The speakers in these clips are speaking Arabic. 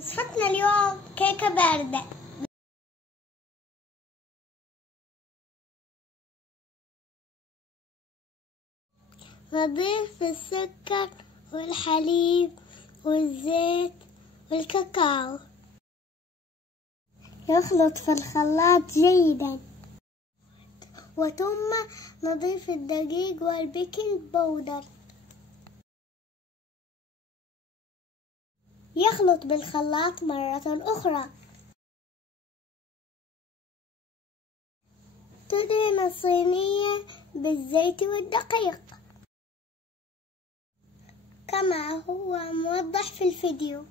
وصفتنا اليوم كيكة باردة. نضيف السكر والحليب والزيت والكاكاو، يخلط في الخلاط جيدا، وثم نضيف الدقيق والبيكنج باودر. يخلط بالخلاط مرة أخرى. تدهن الصينية بالزيت والدقيق كما هو موضح في الفيديو.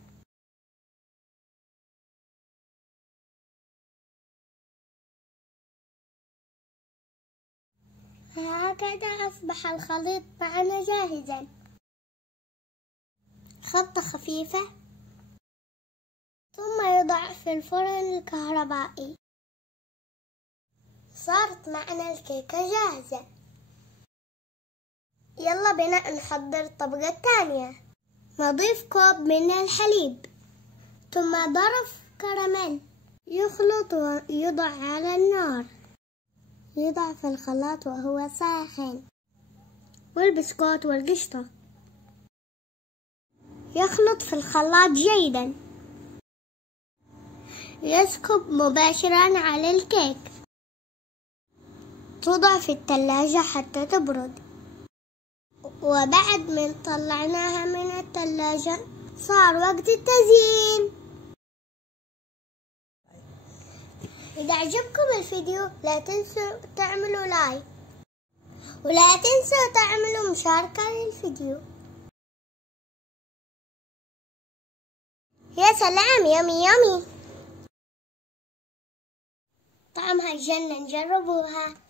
هكذا أصبح الخليط معنا جاهزا. خبطة خفيفة ثم يوضع في الفرن الكهربائي. صارت معنا الكيكة جاهزة. يلا بنا نحضر الطبقة الثانية. نضيف كوب من الحليب ثم ظرف كراميل، يخلط ويوضع على النار. يضع في الخلاط وهو ساخن، والبسكوت والقشطة. يخلط في الخلاط جيدا. يسكب مباشرة على الكيك. توضع في الثلاجة حتى تبرد. وبعد من طلعناها من الثلاجة صار وقت التزيين. إذا عجبكم الفيديو لا تنسوا تعملوا لايك، ولا تنسوا تعملوا مشاركة للفيديو. يا سلام، يمي يمي، طعمها جنة، جربوها.